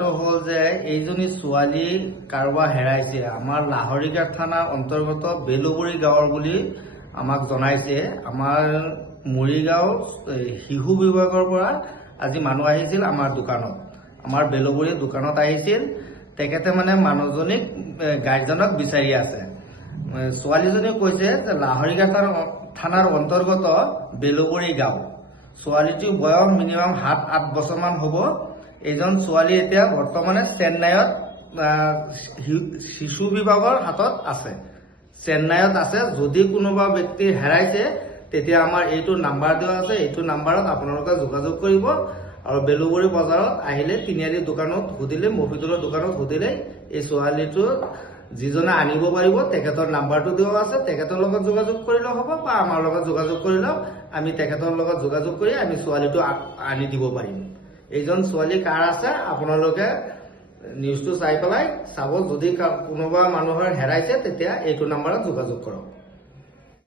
হল যে এইজনী ছোৱালী কাৰোবাৰ হেৰাইছে আমাৰ লাহৰিঘাট থানাৰ অন্তৰ্গত বেলুবুৰী গাঁৱৰ বুলি আমাক জনাইছে। আমাৰ মৰিগাঁও শিশু বিভাগৰ পৰা আজি মানুহ আহিছিল আমাৰ দোকানত, আমাৰ বেলুবুৰী দোকানত আহিছিল। তেখেতে মানে মানুহজনীক গাৰ্জেনক বিচাৰি আছে। ছোৱালীজনীয়ে কৈছে যে লাহৰিঘাট থানাৰ অন্তৰ্গত বেলুবুৰী গাঁও। ছোৱালীটোৰ বয়স মিনিমাম 7-8 বছৰমান হ'ব। এইজন ছোৱালী এতিয়া বৰ্তমানে চেন্নাইত শিশু বিভাগৰ হাতত আছে, চেন্নাইত আছে। যদি কোনোবা ব্যক্তি হেৰাইছে তেতিয়া আমাৰ এইটো নাম্বাৰ দিয়া আছে, এইটো নাম্বাৰত আপোনালোকে যোগাযোগ কৰিব। আৰু বেলুবুৰী বজাৰত আহিলে তিনিআলি দোকানত সুধিলে, মফিজুলৰ দোকানত সুধিলে এই ছোৱালীটো যিজনে আনিব পাৰিব তেখেতৰ নাম্বাৰটো দিয়া আছে। তেখেতৰ লগত যোগাযোগ কৰিলেও হ'ব বা আমাৰ লগত যোগাযোগ কৰিলেও আমি তেখেতৰ লগত যোগাযোগ কৰি আমি ছোৱালীটো আনি দিব পাৰিম। এইজন ছোৱালী কাৰ আছে আপোনালোকে নিউজটো চাই পেলাই চাব। যদি কোনোবা মানুহৰ হেৰাইছে তেতিয়া এইটো নাম্বাৰত যোগাযোগ কৰক।